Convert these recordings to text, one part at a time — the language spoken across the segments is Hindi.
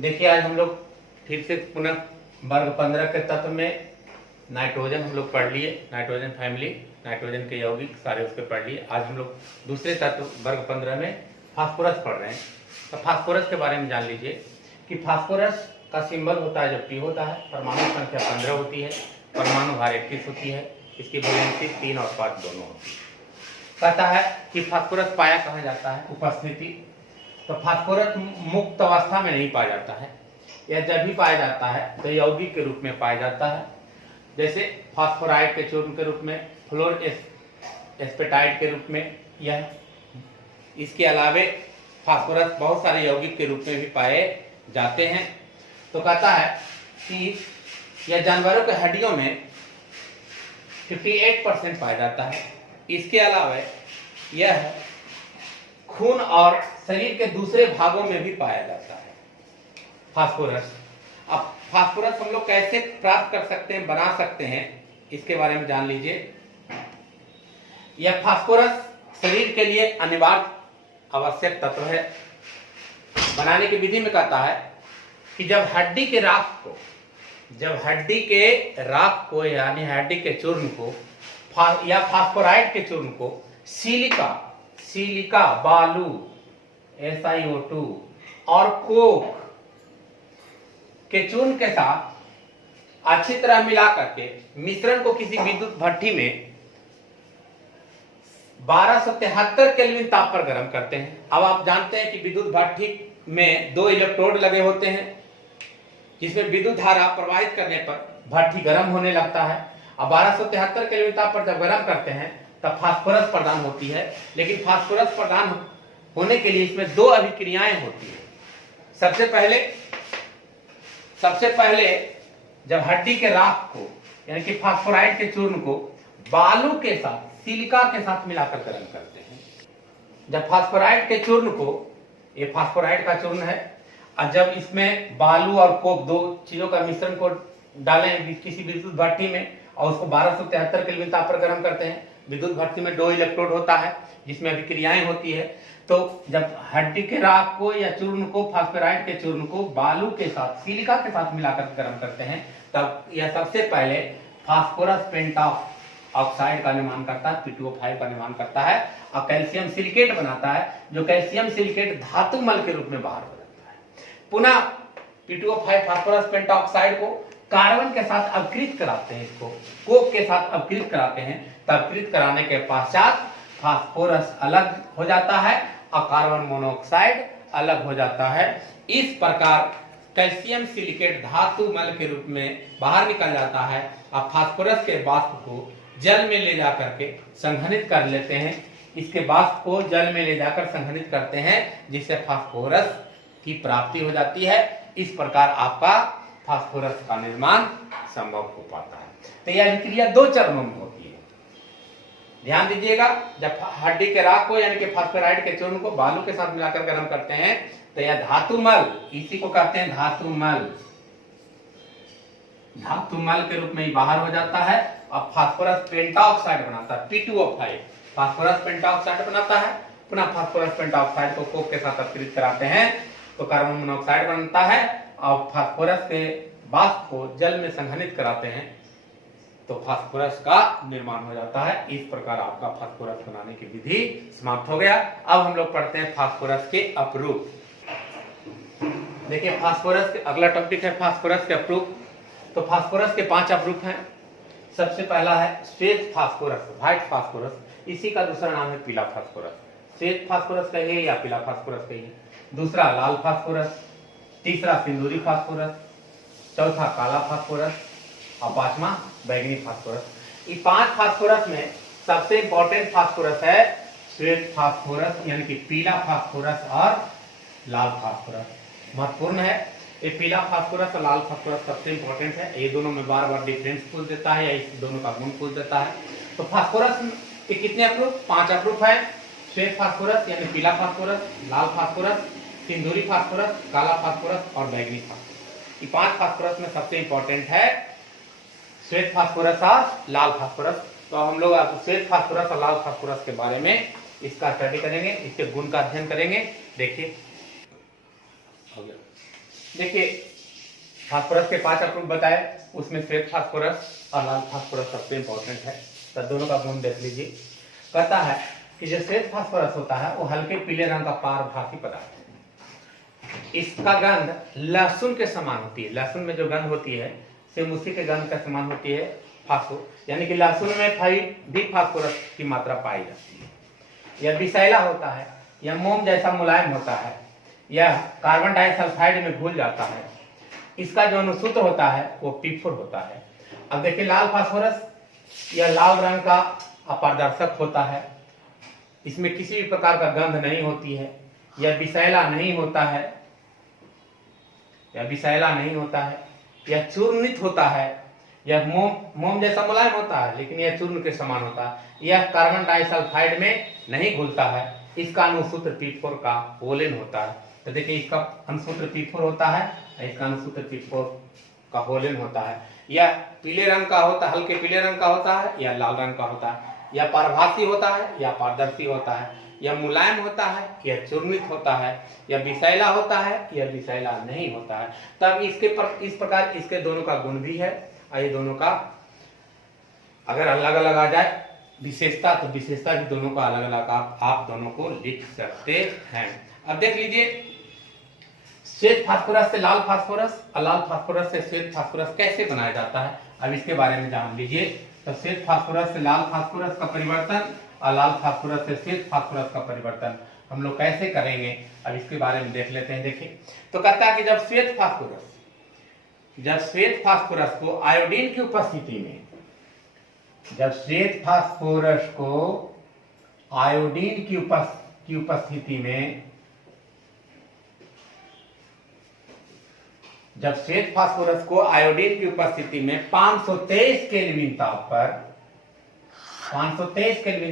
देखिए आज हम लोग फिर से पुनः वर्ग 15 के तत्व में नाइट्रोजन हम लोग पढ़ लिए, नाइट्रोजन फैमिली, नाइट्रोजन के यौगिक सारे उसके पढ़ लिए। आज हम लोग दूसरे तत्व वर्ग 15 में फास्फोरस पढ़ रहे हैं। तो फास्फोरस के बारे में जान लीजिए कि फास्फोरस का सिंबल होता है जब P होता है, परमाणु संख्या 15 होती है, परमाणु भार 21 होती है, इसकी वैलेंसी 3 और 5 दोनों होती है। कहता है कि फास्फोरस पाया कहाँ जाता है, उपस्थिति। तो फास्फोरस मुक्त अवस्था में नहीं पाया जाता है, यह जब भी पाया जाता है तो यौगिक के रूप में पाया जाता है, जैसे फास्फोराइड के चूर्ण के रूप में, फ्लोर एस्पेटाइड के रूप में। यह इसके अलावे फास्फोरस बहुत सारे यौगिक के रूप में भी पाए जाते हैं। तो कहता है कि यह जानवरों के हड्डियों में 58% पाया जाता है। इसके अलावा यह खून और शरीर के दूसरे भागों में भी पाया जाता है फास्फोरस। अब फास्फोरस हम लोग कैसे प्राप्त कर सकते हैं, बना सकते हैं, इसके बारे में जान लीजिए। यह फास्फोरस शरीर के लिए अनिवार्य आवश्यक तत्व है। बनाने की विधि में कहता है कि जब हड्डी के राख को यानी हड्डी के चूर्ण को या फास्फोराइड के चूर्ण को सिलिका बालू SiO2 और कोक के चूर्ण के साथ अच्छी तरह मिला करके मिश्रण को किसी विद्युत भट्ठी में 1273 केल्विन ताप पर गर्म करते हैं। अब आप जानते हैं कि विद्युत भट्ठी में 2 इलेक्ट्रोड लगे होते हैं, जिसमें विद्युत धारा प्रवाहित करने पर भट्ठी गर्म होने लगता है। अब 1273 केल्विन ताप पर जब गर्म करते हैं तब फास्फोरस प्रदान होती है। लेकिन फास्फोरस प्रदान होने के लिए इसमें 2 अभिक्रियाएं होती है। सबसे पहले जब हड्डी के राख को यानी कि फास्फोराइड के चूर्ण को बालू के साथ, सिलिका के साथ मिलाकर गर्म करते हैं। जब फास्फोराइड के चूर्ण को, ये फास्फोराइड का चूर्ण है, और जब इसमें बालू और कोक 2 चीजों का मिश्रण को डालें किसी विद्युत भट्ठी में और उसको 1273 केल्विन ताप पर गर्म करते हैं। विद्युत भट्ठी में 2 इलेक्ट्रोड होता है जिसमें अभिक्रियाएं होती है। तो जब हड्डी के राख को या चूर्ण को, फास्फोराइड के चूर्ण को बालू के साथ, सिलिका के साथ मिलाकर गर्म करते हैं, तब यह सबसे पहले फास्फोरस पेंटॉक्साइड का निर्माण करता है, P2O5 का निर्माण करता है और कैल्शियम सिलिकेट बनाता है, जो कैल्शियम सिलिकेट धातु मल के रूप में बाहर हो जाता है। पुनः P2O5 फास्फोरस पेंटॉक्साइड को कार्बन के साथ अपकृत कराते हैं, इसको कोक के साथ अपकृत कराते हैं। तब अपकृत कराने के पश्चात फास्फोरस अलग हो जाता है और कार्बन मोनोऑक्साइड अलग हो जाता है। इस प्रकार कैल्शियम सिलिकेट धातु मल के रूप में बाहर निकल जाता है और फास्फोरस के वाष्प को जल में ले जाकर के संघनित कर लेते हैं। इसके वाष्प को जल में ले जाकर संघनित करते हैं, जिससे फास्फोरस की प्राप्ति हो जाती है। इस प्रकार आपका फास्फोरस का निर्माण संभव हो पाता है। तो यह अभिक्रिया 2 चरणों में होती है, ध्यान दीजिएगा। जब हड्डी के राख को यानी कि फास्फोराइड के चूर्ण को बालू के साथ मिलाकर गर्म करते हैं तो यह धातुमल, इसी को कहते हैं धातुमल के रूप में ही बाहर हो जाता है और फास्फोरस पेंटॉक्साइड बनाता है, P2O5 फास्फोरस पेंटॉक्साइड बनाता है। पुनः फास्फोरस पेंटॉक्साइड को कोक के साथ अपकृत कराते हैं तो कार्बन मोनोऑक्साइड बनता है और फास्फोरस के वाष्प को जल में संघनित कराते हैं तो फास्फोरस का निर्माण हो जाता है। इस प्रकार आपका फास्फोरस बनाने की विधि समाप्त हो गया। अब हम लोग पढ़ते हैं फास्फोरस के अपरूप। देखिए फास्फोरस के अगला टॉपिक है फास्फोरस के अपरूप। तो फास्फोरस के 5 अपरूप हैं। सबसे पहला है श्वेत फास्फोरस, व्हाइट फास्फोरस। इसी का दूसरा नाम है पीला फास्फोरस। श्वेत फास्फोरस कहिए या पीला फास्फोरस कहिए। दूसरा लाल फास्फोरस, तीसरा सिंदूरी फास्फोरस, चौथा काला फास्फोरस और 5वां बैंगनी फास्फोरस। ये 5 फास्फोरस में सबसे इंपॉर्टेंट फास्फोरस है श्वेत फास्फोरस यानी कि पीला फास्फोरस और लाल फास्फोरस। महत्वपूर्ण है ये पीला फास्फोरस और लाल फास्फोरस सबसे इंपॉर्टेंट है। ये दोनों में बार बार डिफरेंस पूछ देता है या इस दोनों का गुण पूछ देता है। तो फास्फोरस के कितने अप्रूप? 5 अप्रूप है। श्वेत फास्फोरस यानी पीला फास्फोरस, लाल फास्फोरस, सिंदूरी फास्फोरस, काला फास्फोरस और बैंगनी फास्फोरस। ये 5 फास्फोरस में सबसे इंपॉर्टेंट है श्वेत फास्फोरस और लाल फास्फोरस। तो हम लोग श्वेत फास्फोरस और लाल फास्फोरस के बारे में इसका स्टडी करेंगे, इसके गुण का अध्ययन करेंगे। देखिए हो गया। देखिए फास्फोरस के 5 अणु बताए, उसमें श्वेत फास्फोरस और लाल फास्फोरस सबसे इंपॉर्टेंट है। तो दोनों का गुण देख लीजिए। कहता है कि जो श्वेत फास्फोरस होता है वो हल्के पीले रंग का पारभासी पदार्थ है। इसका गंध लहसुन के समान होती है। लहसुन में जो गंध होती है सेम उसी के गंध का समान होती है फास्फो, यानी कि लहसुन में भी फास्फोरस की मात्रा पाई जाती है। यह विषैला होता है, यह मोम जैसा मुलायम होता है, यह कार्बन डाइसल्फाइड में घुल जाता है। इसका जो अनुसूत्र होता है वो P4 होता है। अब देखिए लाल फास्फोरस, यह लाल रंग का अपारदर्शक होता है। इसमें किसी भी प्रकार का गंध नहीं होती है। यह विषैला नहीं होता है, यह विषैला नहीं होता है। यह चूर्णित होता है। यह मोम जैसा मुलायम होता है लेकिन यह चूर्ण के समान होता है। यह कार्बन डाइसल्फाइड में नहीं घुलता है। इसका अनुसूत्र P4 का होलेन होता है। तो देखिए इसका अनुसूत्र P4 होता है, इसका अनुसूत्र P4 का होलेन होता है। यह पीले रंग का होता है, हल्के पीले रंग का होता है, या लाल रंग का होता है। यह पारभासी होता है या पारदर्शी होता है। यह मुलायम होता है, यह चूर्णित होता है। यह विषैला होता है, यह विषैला नहीं होता है। तब इस प्रकार इसके दोनों का गुण भी है और ये दोनों का अगर अलग अलग आ जाए विशेषता, तो विशेषता भी दोनों का अलग अलग आप दोनों को लिख सकते हैं। अब देख लीजिए श्वेत फास्फोरस से लाल फास्फोरस और लाल फास्फोरस से श्वेत फास्फोरस कैसे बनाया जाता है, अब इसके बारे में जान लीजिए। तो श्वेत फास्फोरस से लाल फास्फोरस का परिवर्तन और लाल फास्फोरस से श्वेत फास्फोरस का परिवर्तन हम लोग कैसे करेंगे, अब इसके बारे में देख लेते हैं। देखिए तो कहता है कि जब श्वेत फास्फोरस को आयोडीन की उपस्थिति में, जब श्वेत फास्फोरस को आयोडीन की उपस्थिति में, जब श्वेत फास्फोरस को आयोडीन की उपस्थिति में 523 केल्विन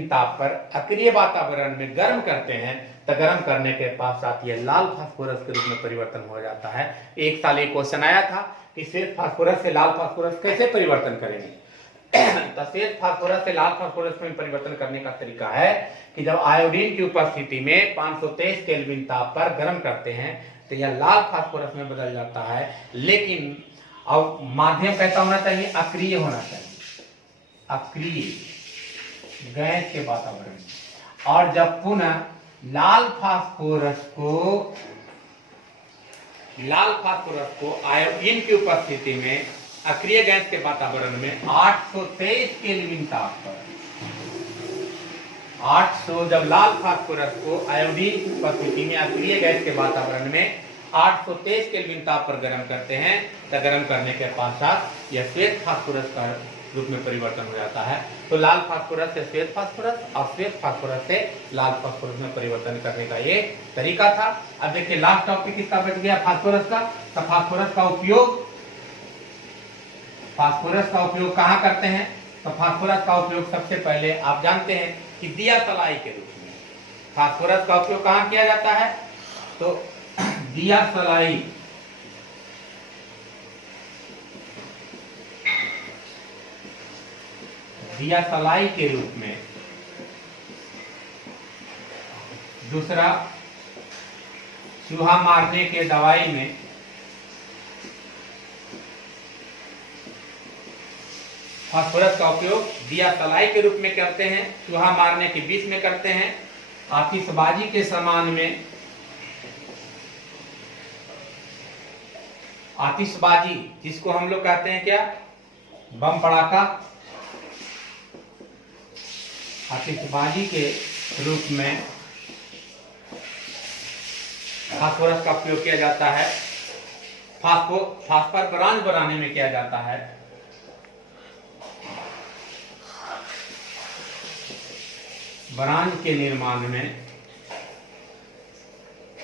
ताप पर अक्रिय वातावरण में गर्म करते हैं, तो गर्म करने के पश्चात यह लाल फास्फोरस के रूप में परिवर्तन हो जाता है। एक साल एक क्वेश्चन आया था कि श्वेत फास्फोरस से लाल फास्फोरस कैसे परिवर्तन करेंगे। तो श्वेत फास्फोरस से लाल फास्फोरस में परिवर्तन करने का तरीका है कि जब आयोडीन की उपस्थिति में 523 केल्विन ताप पर गर्म करते हैं तो यह लाल फास्फोरस में बदल जाता है। लेकिन अब माध्यम कैसा होना चाहिए, अक्रिय होना चाहिए, अक्रिय गैस के वातावरण में। और जब पुनः लाल फास्फोरस को आयोडीन की उपस्थिति में अक्रिय गैस के वातावरण में 823 केल्विन ताप पर, 800, जब लाल फास्फोरस को आयोडीन की उपस्थिति में अक्रिय गैस के वातावरण में 823 केल्विन ताप पर गर्म करते हैं, तो गर्म करने के पश्चात यह श्वेत फास्फोरस का रूप में परिवर्तन हो जाता है। तो लाल फास्फोरस से श्वेत फास्फोरस और श्वेत फास्फोरस से लाल फास्फोरस में परिवर्तन करने का ये तरीका था। अब देखिए लास्ट टॉपिक किसका बच गया, फास्फोरस का। तो फास्फोरस का उपयोग कहां करते हैं, तो फास्फोरस का उपयोग सबसे पहले आप जानते हैं कि दिया सलाई के रूप में फास्फोरस का उपयोग कहां किया जाता है, तो दिया सलाई के रूप में। दूसरा, चूहा मारने के दवाई में फास्फोरस का उपयोग दिया सलाई के रूप में करते हैं, चूहा मारने के विष में करते हैं, आतिशबाजी के सामान में, आतिशबाजी जिसको हम लोग कहते हैं क्या, बम पड़ाका, आतिशबाजी के रूप में फास्फोरस का उपयोग किया जाता है। फास्फोर ब्रांज बनाने में किया जाता है। ब्रांज के निर्माण में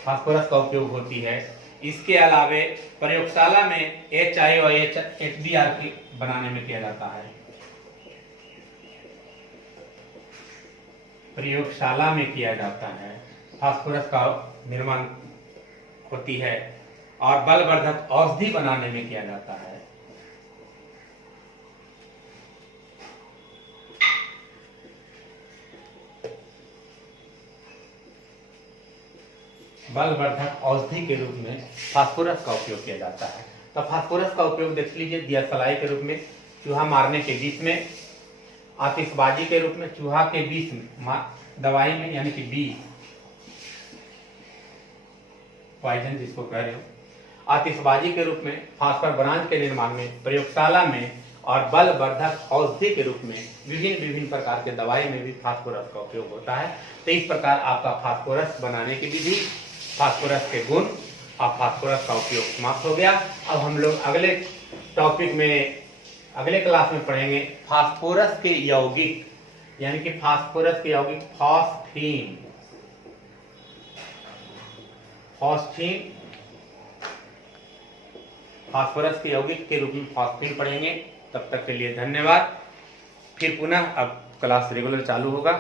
फास्फोरस का उपयोग होती है। इसके अलावे प्रयोगशाला में HI और HBr की बनाने में किया जाता है। प्रयोगशाला में किया जाता है, फास्फोरस का निर्माण होती है। और बलवर्धक औषधि बनाने में किया जाता है। बलवर्धक औषधि के रूप में फास्फोरस का उपयोग किया जाता है। तो फास्फोरस का उपयोग देख लीजिए, दियासलाई के रूप में, चूहा मारने के विष में, आतिशबाजी के रूप में, चूहा के विष में, दवाई में यानी कि विष, पॉइजन जिसको कह रहे हो, आतिशबाजी के रूप में, फास्फर ब्रांच के निर्माण में, प्रयोगशाला में, और बलवर्धक औषधि के रूप में विभिन्न विभिन्न प्रकार के दवाई में भी फास्फोरस का उपयोग होता है। तो इस प्रकार आपका फास्फोरस बनाने की विधि, फास्फोरस के गुण और फास्फोरस का उपयोग समाप्त हो गया। अब हम लोग अगले टॉपिक में, अगले क्लास में पढ़ेंगे फास्फोरस के यौगिक, यानी कि फास्फोरस के यौगिक फॉस्फीन, फास्फोरस के यौगिक के रूप में फॉस्फीन पढ़ेंगे। तब तक के लिए धन्यवाद। फिर पुनः अब क्लास रेगुलर चालू होगा।